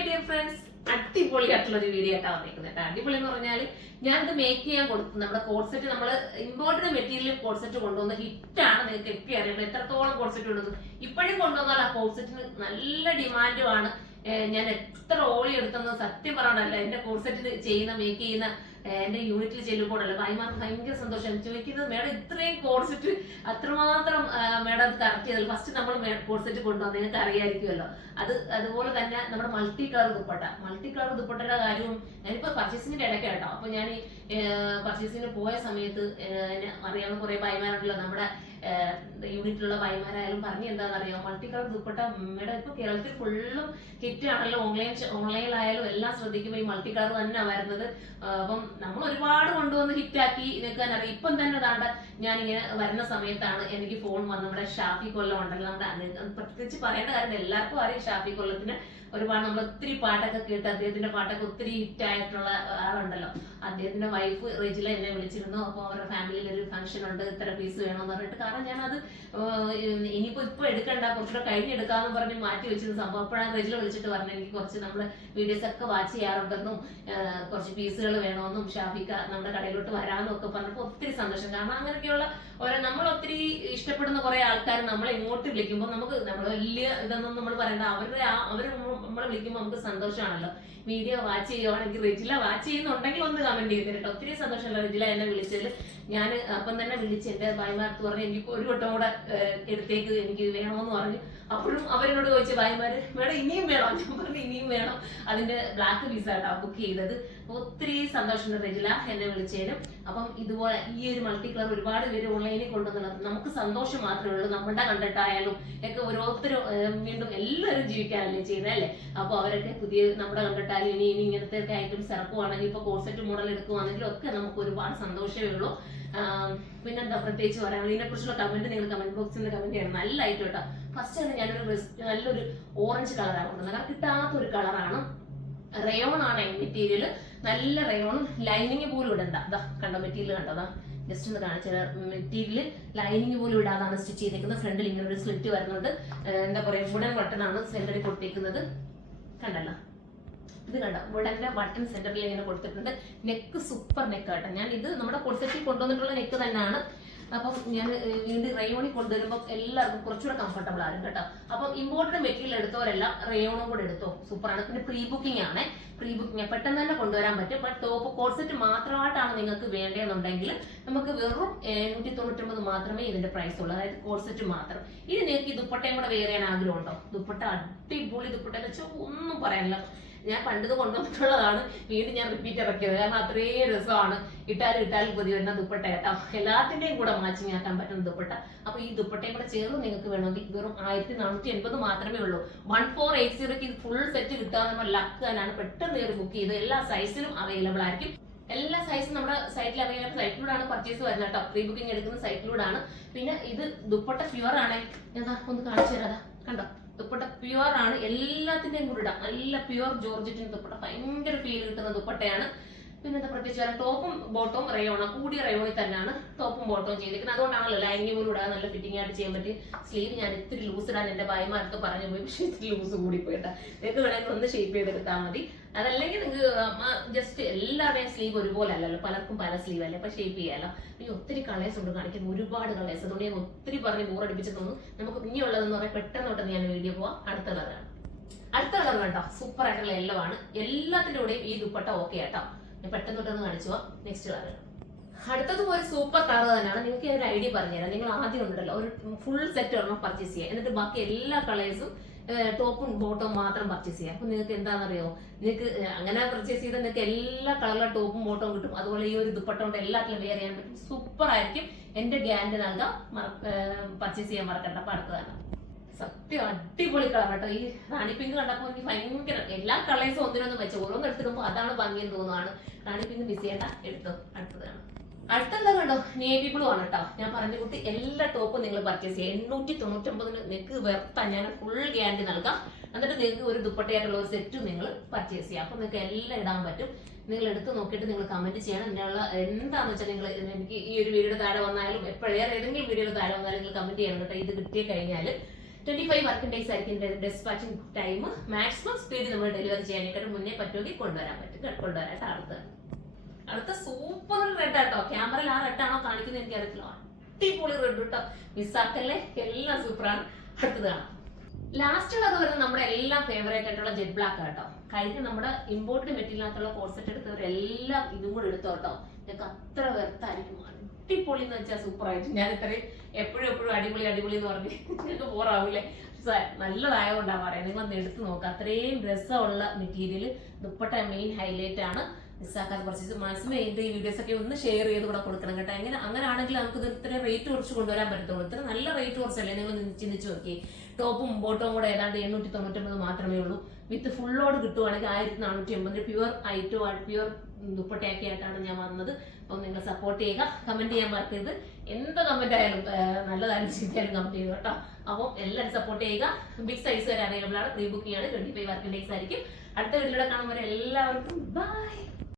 My dear friends, അടിപൊളിയായിട്ടുള്ള ഒരു video ആയിട്ടാണ് വന്നിരിക്കുന്നത് കേട്ടോ. അടിപൊളി എന്ന് പറഞ്ഞാൽ ഞാനിത് മേക്ക് ചെയ്യാൻ കൊടുത്തു. നമ്മുടെ കോഡ്സെറ്റ് നമ്മൾ ഇമ്പോർട്ടഡ് മെറ്റീരിയൽ കോഡ്സെറ്റ് കൊണ്ടുവന്ന ഹിറ്റാണ്. നിങ്ങൾക്ക് എപ്പി അറിയാം എത്രത്തോളം കോഡ്സെറ്റ് കൊണ്ടുവന്നു. ഇപ്പോഴും കൊണ്ടുവന്നാൽ ആ കോഡ്സെറ്റിന് നല്ല ഡിമാൻഡുമാണ്. ഞാൻ എത്ര ഓളി എടുത്തെന്ന് സത്യം പറയാനല്ല. എന്റെ കോഡ്സെറ്റിന് ചെയ്യുന്ന മേക്ക് ചെയ്യുന്ന എന്റെ യൂണിറ്റിൽ ചെല്ലുമ്പോഴല്ല ഭായിമാർക്ക് ഭയങ്കര സന്തോഷം. ചോദിക്കുന്നത് മേഡം ഇത്രയും കോഡ്സെറ്റ് അത്രമാത്രം മേഡം അത് കറക്റ്റ് ചെയ്തല്ലോ. ഫസ്റ്റ് നമ്മൾ കോഡ്സെറ്റ് കൊണ്ടുവന്ന് നിങ്ങൾക്ക് അറിയാമായിരിക്കുമല്ലോ. അതുപോലെ തന്നെ നമ്മുടെ മൾട്ടി കളർ ദുപ്പട്ടയുടെ കാര്യവും ഞാനിപ്പോ പർച്ചേസിങ്ങിന്റെ ഇടയ്ക്ക് കേട്ടോ. അപ്പൊ ഞാൻ പർച്ചേസിങ്ങിന് പോയ സമയത്ത് അറിയാവുന്ന കുറെ ഭായിമാരുണ്ടല്ലോ, നമ്മുടെ യൂണിറ്റിലുള്ള ഭായിമാരായാലും പറഞ്ഞ് എന്താണെന്നറിയാം, മൾട്ടി കളർ ദുപ്പട്ട മേഡം ഇപ്പൊ കേരളത്തിൽ ഫുള്ളും ഹിറ്റ് ആണല്ലോ. ഓൺലൈനിലായാലും എല്ലാം ശ്രദ്ധിക്കുമ്പോൾ ഈ മൾട്ടി കളർ തന്നെ വരുന്നത്. അപ്പം നമ്മൾ ഒരുപാട് കൊണ്ടുവന്ന് ഹിറ്റാക്കി നിൽക്കാൻ അറിയാം. ഇപ്പം തന്നെ താണ്ട ഞാനിങ്ങനെ വരുന്ന സമയത്താണ് എനിക്ക് ഫോൺ വന്ന് നമ്മുടെ ഷാഫി കൊല്ലം ഉണ്ടല്ലോ, നമ്മുടെ പ്രത്യേകിച്ച് പറയേണ്ട കാര്യം എല്ലാവർക്കും അറിയാം. ഷാഫി കൊല്ലത്തിന് ഒരുപാട് നമ്മൾ ഒത്തിരി പാട്ടൊക്കെ കേട്ട് അദ്ദേഹത്തിന്റെ പാട്ടൊക്കെ ഒത്തിരി ഹിറ്റ് ആയിട്ടുള്ള ആളുണ്ടല്ലോ. അദ്ദേഹത്തിന്റെ വൈഫ് റെജില എന്നെ വിളിച്ചിരുന്നു. അപ്പോൾ അവരുടെ ഫാമിലിയിൽ ഒരു ഫംഗ്ഷൻ ഉണ്ട്, ഇത്ര പീസ് വേണമെന്ന് പറഞ്ഞിട്ട്. കാരണം ഞാനത് ഇപ്പൊ എടുക്കണ്ട, കുറച്ചുകൂടെ കഴിഞ്ഞെടുക്കാന്ന് പറഞ്ഞ് മാറ്റി വെച്ചിരുന്ന സംഭവം. അപ്പോഴാണ് റെജില വിളിച്ചിട്ട് പറഞ്ഞു എനിക്ക് കുറച്ച് നമ്മള് വീഡിയോസ് ഒക്കെ വാച്ച് ചെയ്യാറുണ്ടെന്നും കുറച്ച് പീസുകൾ വേണമെന്നും ഷാഫിക്ക നമ്മുടെ കടയിലോട്ട് വരാമെന്നും ഒക്കെ പറഞ്ഞപ്പോൾ ഒത്തിരി സന്തോഷം. കാരണം അങ്ങനെയൊക്കെയുള്ള നമ്മൾ ഒത്തിരി ഇഷ്ടപ്പെടുന്ന കുറെ ആൾക്കാർ നമ്മളെ ഇങ്ങോട്ട് വിളിക്കുമ്പോൾ നമുക്ക് നമ്മൾ വലിയ ഇതൊന്നും നമ്മൾ പറയണ്ട. അവര് നമ്മളെ വിളിക്കുമ്പോൾ നമുക്ക് സന്തോഷമാണല്ലോ. വീഡിയോ വാച്ച് ചെയ്യുവാണെങ്കിൽ റെജില വാച്ച് ചെയ്യുന്നുണ്ടെങ്കിൽ ഒന്ന് കമന്റ് ചെയ്ത് കേട്ടോ. ഒത്തിരി സന്തോഷമല്ല റെജില എന്നെ വിളിച്ചതിൽ. ഞാൻ അപ്പം തന്നെ വിളിച്ച് എന്റെ ഭായിമാർക്ക് പറഞ്ഞു എനിക്ക് ഒരു വട്ടം കൂടെ എടുത്തേക്ക് എനിക്ക് വേണമെന്ന് പറഞ്ഞു. അപ്പോഴും അവരോട് ചോദിച്ചു ഭായിമാര് മേഡം ഇനിയും വേണം. ഞാൻ പറഞ്ഞു ഇനിയും വേണം. അതിന്റെ ബ്ലാക്ക് പീസായിട്ടാണ് ബുക്ക് ചെയ്തത്. ഒത്തിരി സന്തോഷമുണ്ട് റെജില എന്നെ വിളിച്ചതിനും. അപ്പം ഇതുപോലെ ഈ ഒരു മൾട്ടി കളർ ഒരുപാട് പേര് ഓൺലൈനിൽ കൊണ്ടുവന്നത് നമുക്ക് സന്തോഷം മാത്രമേ ഉള്ളൂ. നമ്മുടെ കണ്ടിട്ടായാലും ഒക്കെ ഓരോരുത്തരും വീണ്ടും എല്ലാവരും ജീവിക്കാനല്ലേ ചെയ്യുന്നത് അല്ലേ. അപ്പൊ അവരൊക്കെ പുതിയ നമ്മുടെ കണ്ടിട്ടായാലും ഇനി ഇങ്ങനത്തെ ഒക്കെ ഐറ്റംസ് ഇറക്കുവാണെങ്കിൽ ഇപ്പൊ കോഴ്സെറ്റ് മോഡൽ എടുക്കുവാണെങ്കിലും ഒക്കെ നമുക്ക് ഒരുപാട് സന്തോഷമേ ഉള്ളൂ. പിന്നെന്താ പ്രത്യേകിച്ച് പറയാം, ഇതിനെ കുറിച്ചുള്ള കമന്റ് നിങ്ങൾ കമന്റ് ബോക്സിൽ കമന്റ് ചെയ്യണം. നല്ല ഐറ്റം കേട്ടോ. ഫസ്റ്റ് തന്നെ ഞാനൊരു നല്ലൊരു ഓറഞ്ച് കളറാണ് കൊണ്ടുവന്നത്. കാരണം കിട്ടാത്തൊരു കളറാണ്. റയോൺ ആണ് മെറ്റീരിയൽ, നല്ല റയോണും. ലൈനിങ് പോലും ഇടണ്ട. അതാ കണ്ടോ മെറ്റീരിയൽ കണ്ടോ, ജസ്റ്റ് ഒന്ന് കാണിച്ചത്. മെറ്റീരിയൽ ലൈനിങ് പോലും ഇടാതാണ് സ്റ്റിച്ച് ചെയ്തേക്കുന്നത്. ഫ്രണ്ടിൽ ഇങ്ങനെ ഒരു സ്ലിറ്റ് വരുന്നുണ്ട്. എന്താ പറയാ, വുഡൻ ബട്ടൺ ആണ് സെന്ററിൽ കൊടുത്തേക്കുന്നത്. കണ്ടല്ലോ, ഇത് കണ്ടോ വുഡന്റെ ബട്ടൺ സെന്ററിൽ ഇങ്ങനെ കൊടുത്തിട്ടുണ്ട്. നെക്ക് സൂപ്പർ നെക്കാട്ടോ. ഞാൻ ഇത് നമ്മുടെ കോഴ്സെറ്റിൽ കൊണ്ടുവന്നിട്ടുള്ള നെക്ക് തന്നെയാണ്. അപ്പം ഞാൻ വീണ്ടും റയോണിൽ കൊണ്ടുവരുമ്പോൾ എല്ലാവർക്കും കുറച്ചുകൂടെ കംഫർട്ടബിൾ ആകും കേട്ടോ. അപ്പം ഇമ്പോർട്ടഡ് മെറ്റീരിയൽ എടുത്തവരെല്ലാം റയോണും കൂടെ എടുത്തോ, സൂപ്പറാണ്. പിന്നെ പ്രീ ബുക്കിംഗ് ആണ്. പ്രീ ബുക്കിംഗ് പെട്ടെന്ന് തന്നെ കൊണ്ടുവരാൻ പറ്റും. ബട്ട് ടോപ്പ് കോഴ്സെറ്റ് മാത്രമായിട്ടാണ് നിങ്ങൾക്ക് വേണ്ടതെന്നുണ്ടെങ്കിൽ നമുക്ക് വെറും 199 മാത്രമേ ഇതിന്റെ പ്രൈസ് ഉള്ളൂ. അതായത് കോഴ്സെറ്റ് മാത്രം. ഇനി നിങ്ങൾക്ക് ഈ ദുപ്പട്ടയും കൂടെ വെയർ ചെയ്യാൻ ആഗ്രഹമുണ്ടോ? ദുപ്പട്ട അടിപൊളി ദുപ്പട്ട എന്ന് വെച്ചാൽ ഒന്നും പറയാനില്ല. ഞാൻ പണ്ടത് കൊണ്ടുവന്നിട്ടുള്ളതാണ്, വീണ്ടും ഞാൻ റിപ്പീറ്റ് ഇറക്കിയത്. കാരണം അത്രയും രസമാണ്. ഇട്ടാലും പുതിയ വരുന്ന ദുപ്പട്ട കേട്ടോ. എല്ലാത്തിന്റെയും കൂടെ മാച്ചിങ് ആക്കാൻ പറ്റുന്ന ദുപ്പട്ട. അപ്പൊ ഈ ദുപ്പട്ടയും കൂടെ ചേർന്ന് നിങ്ങൾക്ക് വേണമെങ്കിൽ വെറും 1480 മാത്രമേ ഉള്ളൂ. 1480 ഫുൾ സെറ്റ് കിട്ടാൻ ലക്ക് തന്നെയാണ്. പെട്ടെന്ന് കയറി ബുക്ക് ചെയ്ത് എല്ലാ സൈസിലും അവൈലബിൾ ആയിരിക്കും. എല്ലാ സൈസും നമ്മുടെ സൈറ്റിൽ അവൈലബിൾ. സൈറ്റിലൂടെയാണ് പർച്ചേസ് വരുന്നത് കേട്ടോ. പ്രീ ബുക്കിംഗ് എടുക്കുന്ന സൈറ്റിലൂടെയാണ്. പിന്നെ ഇത് ദുപ്പട്ട പ്യുവർ ആണ്. എന്താ ഒന്ന് കാണിച്ചു തരാം. കണ്ടോ, ദുപ്പട്ട പ്യുവർ ആണ്. എല്ലാത്തിന്റെയും കൂടെ ഇടാം. നല്ല പ്യുവർ ജോർജറ്റിന്റെ ദുപ്പട്ട, ഭയങ്കര ഫീൽ കിട്ടുന്ന ദുപ്പട്ടയാണ്. പിന്നെ എന്താ പ്രത്യേകിച്ച് പറയാം, ടോപ്പും ബോട്ടവും റയോണ, കൂടിയ റയോണിൽ തന്നെയാണ് ടോപ്പും ബോട്ടവും ചെയ്തിരിക്കുന്നത്. അതുകൊണ്ടാണല്ലോ ലൈനിങ് പോലും ഇടാൻ നല്ല ഫിറ്റിംഗ് ആയിട്ട് ചെയ്യാൻ പറ്റി. സ്ലീവ് ഞാൻ ഇത്തിരി ലൂസ് ഇടാൻ എന്റെ ഭായിമാർക്ക് പറഞ്ഞു പോയി. പക്ഷെ ഇത്തിരി ലൂസ് കൂടി പോയിട്ടാ. നിങ്ങൾക്ക് വേണമെങ്കിൽ ഒന്ന് ഷേപ്പ് ചെയ്തെടുത്താൽ മതി. അതല്ലെങ്കിൽ നിങ്ങൾക്ക് ജസ്റ്റ് എല്ലാവരുടെയും സ്ലീവ് ഒരുപോലെ അല്ലല്ലോ, പലർക്കും പല സ്ലീവ് അല്ലേ. അപ്പൊ ഷേപ്പ് ചെയ്യാലോ. ഈ ഒത്തിരി കളേഴ്സ് ഉണ്ട് കാണിക്കുന്നത്, ഒരുപാട് കളേഴ്സ്. അതുകൊണ്ട് ഞാൻ ഒത്തിരി പറഞ്ഞ് ബോറടിപ്പിച്ചു തോന്നുന്നു. നമുക്ക് ഇനിയുള്ളതെന്ന് പറഞ്ഞാൽ പെട്ടെന്നോട്ടെന്ന് ഞാൻ വീഡിയോ പോവാം. അടുത്ത കളറാണ്. അടുത്ത കളർ കേട്ടോ, സൂപ്പർ ആയിട്ടുള്ള യെല്ലോ ആണ്. എല്ലാത്തിന്റെ കൂടെയും ഈ ദുപ്പട്ട ഓക്കെ കേട്ടോ. ഞാൻ പെട്ടെന്നോട്ടൊന്ന് കാണിച്ചു പോവാം. Next colour. അടുത്തത് ഒരു സൂപ്പർ കളർ തന്നെയാണ്. നിങ്ങൾക്ക് ഒരു ഐഡിയ പറഞ്ഞുതരാം. നിങ്ങൾ ആദ്യം ഉണ്ടല്ലോ ഒരു ഫുൾ സെറ്റ് ഒരെണ്ണം പർച്ചേസ് ചെയ്യുക. എന്നിട്ട് ബാക്കി എല്ലാ കളേഴ്സും ടോപ്പും ബോട്ടവും മാത്രം പർച്ചേസ് ചെയ്യാം. അപ്പൊ നിങ്ങൾക്ക് എന്താണെന്നറിയോ, നിങ്ങൾക്ക് അങ്ങനെ പർച്ചേസ് ചെയ്താൽ നിങ്ങൾക്ക് എല്ലാ കളറിലെ ടോപ്പും ബോട്ടവും കിട്ടും. അതുപോലെ ഈ ഒരു ദുപ്പട്ട കൊണ്ട് എല്ലാത്തിലും വെയർ ചെയ്യാൻ പറ്റും. സൂപ്പർ ആയിരിക്കും. എന്റെ ഗ്യാരണ്ടി നൽകാം. പർച്ചേസ് ചെയ്യാൻ മറക്കണ്ട. അപ്പൊ അടുത്തതാണ് സത്യം അടിപൊളി കളർ കേട്ടോ. ഈ റാണി പിങ്ക് കണ്ടപ്പോൾ എനിക്ക് ഭയങ്കര, എല്ലാ കളേഴ്സും ഒന്നിനൊന്നും വെച്ച് ഓരോന്ന് എടുത്തിടുമ്പോൾ അതാണ് ഭംഗിയെന്ന് തോന്നുന്നതാണ്. റാണി പിങ്ക് മിസ് ചെയ്യേണ്ട, എടുത്തോ. അടുത്തതാണ്. അടുത്തെന്താ കണ്ടോ, നേവി ബ്ലൂ ആണ് കേട്ടോ. ഞാൻ പറഞ്ഞ കുട്ടി എല്ലാ ടോപ്പും നിങ്ങൾ പർച്ചേസ് ചെയ്യുക. 899 നിങ്ങൾക്ക് വെറുത്ത ഞാൻ ഫുൾ ഗ്യാരണ്ടി നൽകാം. എന്നിട്ട് നിങ്ങൾക്ക് ഒരു ദുപ്പട്ടയായിട്ടുള്ള ഒരു സെറ്റ് നിങ്ങൾ പർച്ചേസ് ചെയ്യാം. അപ്പൊ നിങ്ങൾക്ക് എല്ലാം ഇടാൻ പറ്റും. നിങ്ങൾ എടുത്ത് നോക്കിയിട്ട് നിങ്ങൾ കമന്റ് ചെയ്യണം. എന്നുള്ള എന്താണെന്ന് വെച്ചാൽ നിങ്ങൾ എനിക്ക് ഈ ഒരു വീഡിയോ താഴെ വന്നാലും ഏതെങ്കിലും വീഡിയോയുടെ താഴെ വന്നാലും നിങ്ങൾ കമന്റ് ചെയ്യണം കേട്ടോ. ഇത് കിട്ടിയ കഴിഞ്ഞാൽ 25 വർക്കിംഗ് ഡേയ്സ് ആയിരിക്കും ഡെസ്പാച്ചിങ് ടൈം. മാക്സിമം സ്പീഡ് നമ്മൾ ഡെലിവറി ചെയ്യാനായിട്ട് മുന്നേ പറ്റുമെങ്കിൽ കൊണ്ടുവരാനായിട്ട് അടുത്ത സൂപ്പർ റെഡ് ആട്ടോ. ക്യാമറയിൽ ആ റെഡ് ആണോ കാണിക്കുന്നത് എനിക്ക് അറിയത്തില്ല. അടിപൊളി റെഡ് കേട്ടോ, മിസ്സാക്കല്ലേ, എല്ലാം സൂപ്പറാണ്. അടുത്തത് കാണാം. ലാസ്റ്റ് ഉള്ളത് വരുന്നത് നമ്മുടെ എല്ലാം ഫേവറേറ്റ് ആയിട്ടുള്ള ജെറ്റ് ബ്ലാക്ക് കേട്ടോ. കഴിഞ്ഞ നമ്മുടെ ഇമ്പോർട്ടഡ് മെറ്റീരിയലിനകത്തുള്ള കോഴ്സെറ്റ് എടുത്തവരെല്ലാം ഇതും കൂടെ എടുത്തോ കേട്ടോ. നിങ്ങൾക്ക് അത്ര വെർത്തായിരിക്കും. അടിപൊളി എന്ന് വെച്ചാൽ സൂപ്പർ ആയിട്ട്. ഞാൻ ഇത്രയും എപ്പോഴും അടിപൊളി എന്ന് പറഞ്ഞ് നിങ്ങൾക്ക് ബോറാവില്ലേ? നല്ലതായതുകൊണ്ടാണ് പറയാം. നിങ്ങളൊന്ന് എടുത്ത് നോക്കുക. അത്രയും രസമുള്ള മെറ്റീരിയൽ. ദുപ്പട്ട മെയിൻ ഹൈലൈറ്റ് ആണ്. മിസ്സാക്കാതെ പർച്ചേസ് മാക്സിമം എന്റെ ഈ വീഡിയോസ് ഒക്കെ ഒന്ന് ഷെയർ ചെയ്ത് കൂടെ കൊടുക്കണം കേട്ടോ. അങ്ങനെയാണെങ്കിൽ നമുക്ക് ഇത് ഇത്ര റേറ്റ് കുറച്ച് കൊണ്ടുവരാൻ പറ്റത്തുള്ളൂ. ഇത്ര നല്ല റേറ്റ് കുറച്ചല്ലേ, നിങ്ങൾ ചിന്തിച്ച് നോക്കി. ടോപ്പും ബോട്ടവും കൂടെ ഏതാണ്ട് 899 മാത്രമേ ഉള്ളൂ. വിത്ത് ഫുള്ളോട് കിട്ടുവാണെങ്കിൽ 1480 പ്യുവർ ഐറ്റം പ്യുവർ ദുപ്പട്ടയൊക്കെ ആയിട്ടാണ് ഞാൻ വന്നത്. അപ്പം നിങ്ങൾ സപ്പോർട്ട് ചെയ്യുക. കമന്റ് ചെയ്യാൻ മറക്കരുത്. എന്ത് കമന്റ് ആയാലും നല്ലതായാലും ചീത്തയായാലും കമന്റ് ചെയ്യുക കേട്ടോ. അപ്പോൾ എല്ലാവരും സപ്പോർട്ട് ചെയ്യുക. ബിഗ് സൈസ് വരെ അവൈലബിൾ ആണ്. പ്രീ ബുക്കിംഗ് ആണ്. 25 വർക്കിംഗ് ഡേയ്സ് ആയിരിക്കും. അടുത്ത വീഡിയോയുടെ കാണുമ്പോൾ എല്ലാവർക്കും ബൈ.